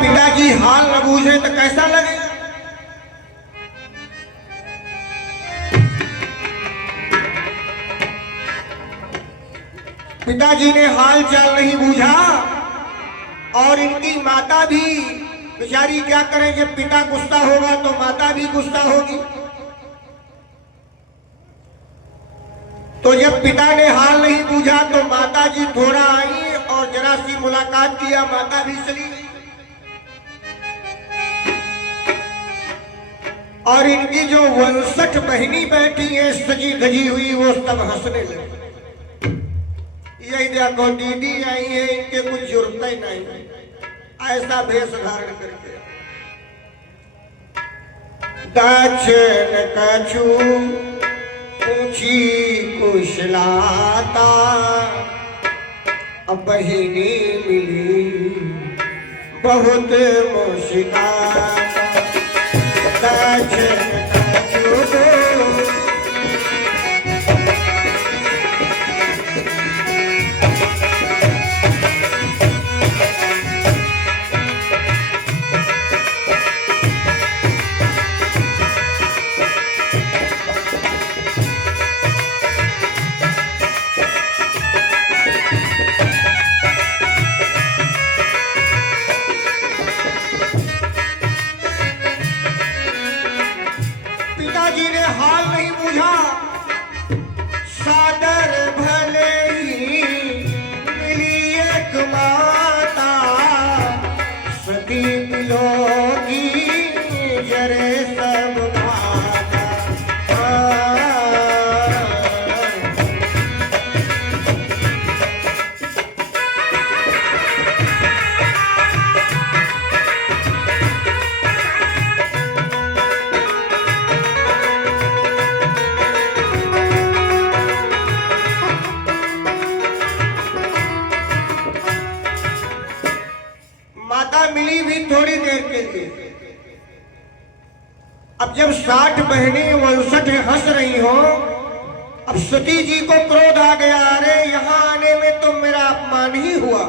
पिताजी हाल न बूझे तो कैसा लगेगा। पिताजी ने हाल चाल नहीं बूझा और इनकी माता भी बेचारी क्या करें, जब पिता गुस्सा होगा तो माता भी गुस्सा होगी। तो जब पिता ने हाल नहीं बूझा तो माता जी थोड़ा आई और जरा सी मुलाकात किया, माता भी चली गई। और इनकी जो 59 बहनी बैठी है सजी धजी हुई, वो सब हंसने लगे। यही देखो दीदी आई है, इनके कुछ जरूरत ही नहीं, ऐसा भेष धारण करके। दक्षिण कछु ऊंची कुशलाता, अब बहिनी मिली बहुत मुश्किल। दक्षिण कछु पिताजी ने हाल नहीं बूझा। सादर भले ही मिली एक माता, सती मिलोगी जरे सब माता। माता मिली भी थोड़ी देर के लिए। अब जब 60 बहनें 59 हंस रही हो, अब सती जी को क्रोध आ गया, अरे यहां आने में तो मेरा अपमान ही हुआ।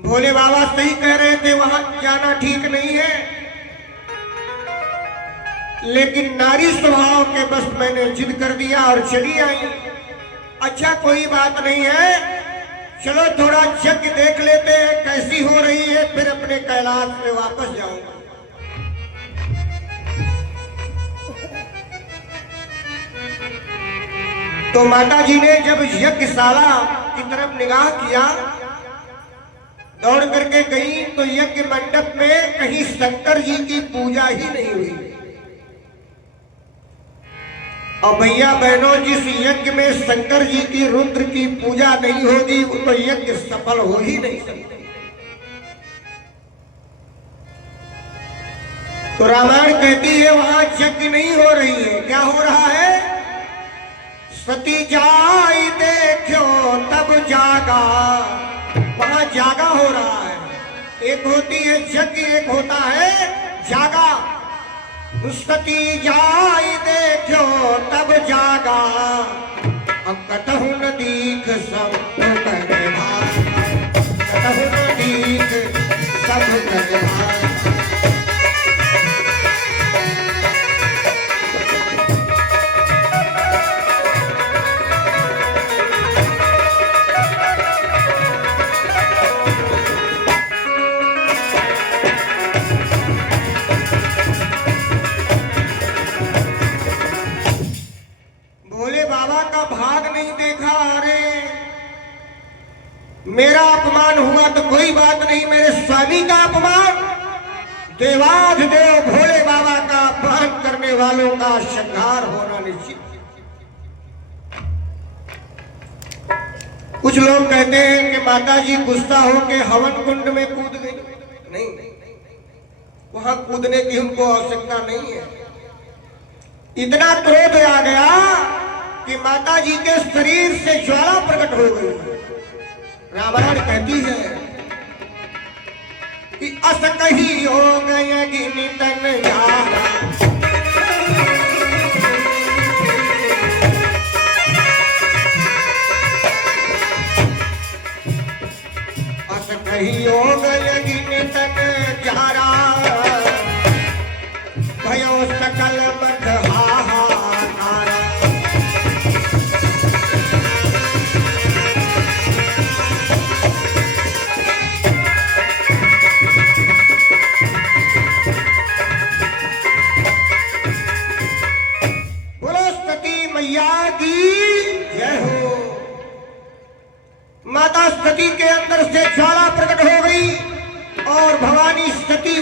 भोले बाबा सही कह रहे थे, वहां जाना ठीक नहीं है, लेकिन नारी स्वभाव के बस मैंने जिद कर दिया और चली आई। अच्छा कोई बात नहीं है, चलो थोड़ा यज्ञ देख लेते हैं कैसी हो रही है, फिर अपने कैलाश में वापस जाऊंगा। तो माता जी ने जब यज्ञशाला की तरफ निगाह किया, दौड़ करके गई तो यज्ञ मंडप में कहीं शंकर जी की पूजा ही नहीं हुई। और भैया बहनों, जिस यज्ञ में शंकर जी की रुद्र की पूजा नहीं होगी वो तो यज्ञ सफल हो ही नहीं सकता। तो रामायण कहती है वहां यज्ञ नहीं हो रही है, क्या हो रहा है? सती जाई देखो तब जागा, वहां जागा हो रहा है। एक होती है यज्ञ, एक होता है जागा। सती जाई देखो तब जागा, अब कतहु न दीख सब करे भाग, कतहु न दीख सब करे भाग। मेरा अपमान हुआ तो कोई बात नहीं, मेरे स्वामी का अपमान, देवाधिदेव भोले बाबा का अपमान करने वालों का संहार होना निश्चित। कुछ लोग कहते हैं कि माता जी गुस्सा होके हवन कुंड में कूद गई। नहीं, वहां कूदने की उनको आवश्यकता नहीं है। इतना क्रोध आ गया कि माता जी के शरीर से ज्वाला प्रकट हो गई। रामायण कहती है कि अस कही हो गए गिनतन यारा, अस कही हो गए गिन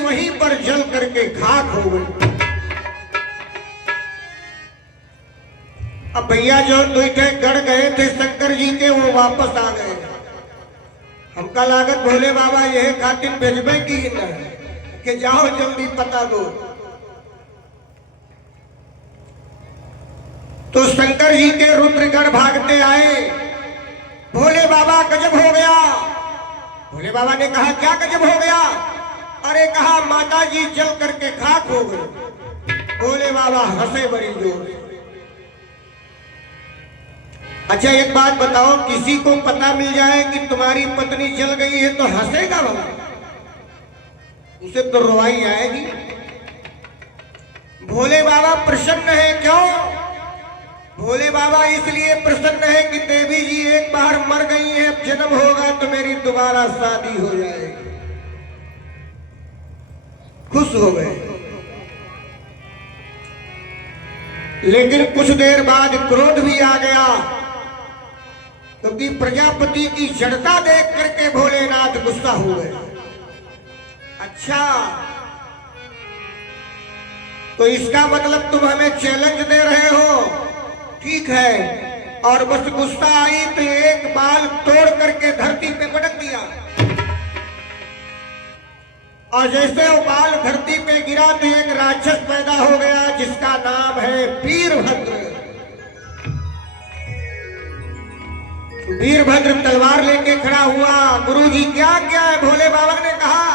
वहीं पर जल करके खाक हो गई। अब भैया जो दुईठे गढ़ गए थे शंकर जी के, वो वापस आ गए। हमका लागत भोले बाबा यह खातिर भेजबे की न कि जाओ जल्दी पता दो। तो शंकर जी के रुद्रगढ़ भागते आए। भोले बाबा गजब हो गया। भोले बाबा ने कहा क्या गजब हो गया? अरे कहा माता जी जल करके खाक हो गए। भोले बाबा हंसे बड़ी जोर से। अच्छा एक बात बताओ, किसी को पता मिल जाए कि तुम्हारी पत्नी जल गई है तो हंसेगा भला? उसे तो रोवाई आएगी। भोले बाबा प्रसन्न है। क्यों? भोले बाबा इसलिए प्रसन्न है कि देवी जी एक बार मर गई है, अब जन्म होगा तो मेरी दोबारा शादी हो जाएगी। खुश हो गए। लेकिन कुछ देर बाद क्रोध भी आ गया, क्योंकि प्रजापति की जड़ता देख करके भोलेनाथ गुस्सा हो गए। अच्छा तो इसका मतलब तुम हमें चैलेंज दे रहे हो? ठीक है। और बस गुस्सा आई तो एक बाल तोड़ करके धरती पे पटक दिया, और जैसे वो बाल धरती पे गिरा तो एक राक्षस पैदा हो गया जिसका नाम है वीरभद्र। वीरभद्र तलवार लेके खड़ा हुआ। गुरुजी क्या आज्ञा है? भोले बाबा ने कहा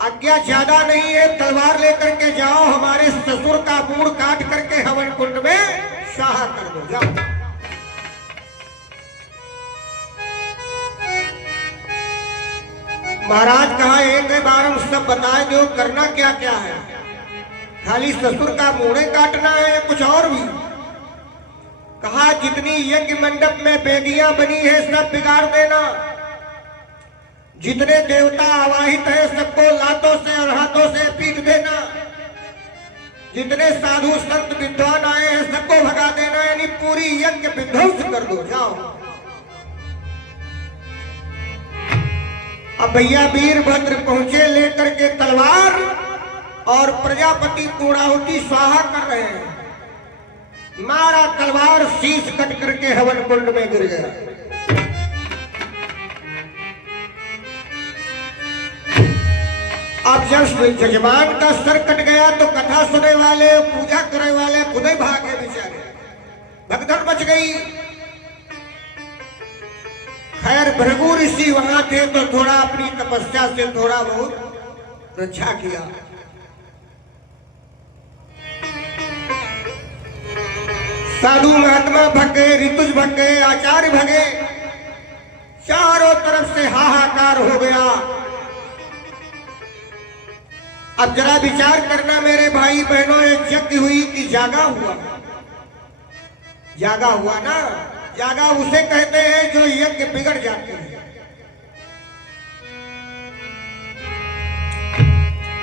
आज्ञा ज्यादा नहीं है, तलवार लेकर के जाओ, हमारे ससुर का मूड़ काट करके हवन कुंड में शाह कर दो, जाओ। महाराज कहा एक बार हम सब बताए दो करना क्या क्या है? खाली ससुर का मूड़े काटना है, कुछ और भी? कहा जितनी यज्ञ मंडप में बेदियां बनी है सब बिगाड़ देना, जितने देवता आवाहित है सबको लातों से और हाथों से पीट देना, जितने साधु संत विद्वान आए हैं सबको भगा देना, यानी पूरी यज्ञ विध्वंस कर दो, जाओ। अब भैया वीरभद्र पहुंचे लेकर के तलवार, और प्रजापति पूर्णाहुति स्वाहा कर रहे हैं। मारा तलवार, शीश कट करके हवन कुंड में गिर गया। अब जब जजमान का सर कट गया तो कथा सुनने वाले, पूजा करने वाले खुद ही भागे बेचारे, भगदड़ मच गई। खैर भृगु ऋषि वहां थे तो थोड़ा अपनी तपस्या से थोड़ा बहुत रक्षा किया। साधु महात्मा भग गए, ऋतुज भग गए, आचार्य भगे, चारों तरफ से हाहाकार हो गया। अब जरा विचार करना मेरे भाई बहनों, ये यज्ञ हुई कि जागा हुआ? जागा हुआ ना। जागा उसे कहते हैं जो यज्ञ बिगड़ जाते हैं।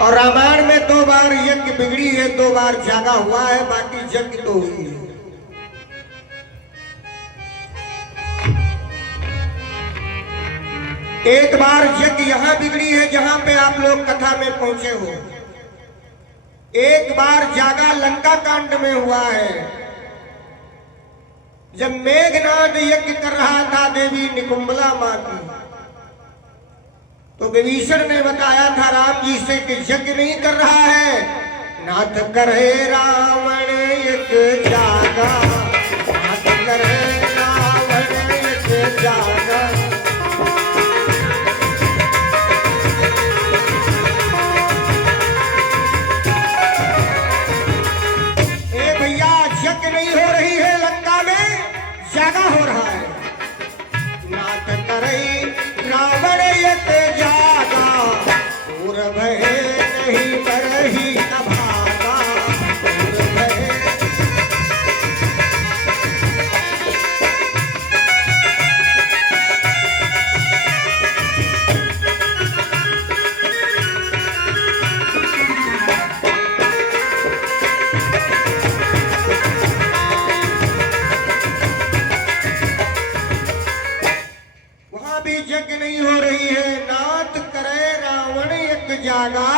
और रामायण में 2 बार यज्ञ बिगड़ी है, 2 बार जागा हुआ है, बाकी यज्ञ तो हुई है। एक बार यज्ञ यहां बिगड़ी है जहां पे आप लोग कथा में पहुंचे हो। एक बार जागा लंका कांड में हुआ है, जब मेघनाद यज्ञ कर रहा था देवी निकुंबला मां की, तो विभीषण ने बताया था राम जी से कि यज्ञ नहीं कर रहा है, नाथ करे रावण यज्ञ जागा, नाथ करे रावण यज्ञ जागा। जागा हो रहा है, नाथ करे रावण यज्ञ जागा, दूर भय नहीं करही भागा, दूर भय। जागा,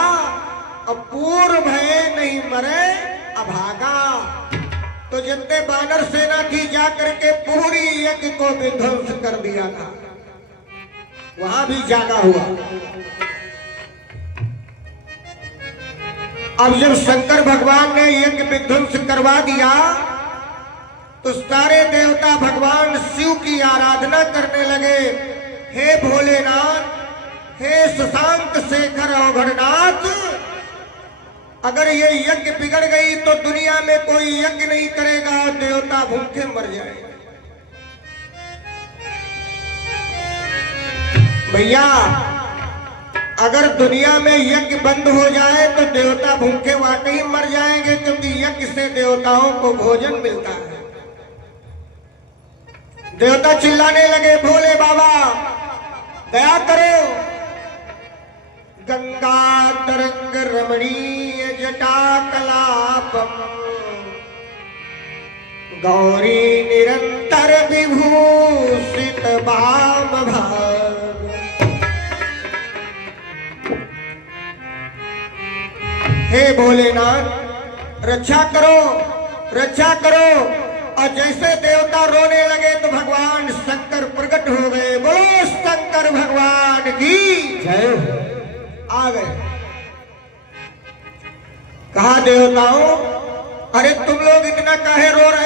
अब पूर्व भय नहीं मरे अभागा। तो जितने बानर सेना थी जाकर के पूरी यज्ञ को विध्वंस कर दिया था, वहां भी जागा हुआ। अब जब शंकर भगवान ने यज्ञ विध्वंस करवा दिया तो सारे देवता भगवान शिव की आराधना करने लगे। हे भोलेनाथ, हे शशांक शेखर अवघड़नाथ, अगर ये यज्ञ बिगड़ गई तो दुनिया में कोई यज्ञ नहीं करेगा, देवता भूखे मर जाएंगे। भैया, अगर दुनिया में यज्ञ बंद हो जाए तो देवता भूखे वाकई मर जाएंगे, क्योंकि यज्ञ से देवताओं को भोजन मिलता है। देवता चिल्लाने लगे, भोले बाबा दया करो, गंगा तरंग रमणीय जटा कलापम, गौरी निरंतर विभूषित वाम भाग। हे भोलेनाथ रक्षा करो, रक्षा करो। और जैसे देवता रोने लगे तो भगवान शंकर प्रकट हो गए। बोलो शंकर भगवान की जय। आ गए, कहा देवताओं, अरे तुम लोग इतना काहे रो रहे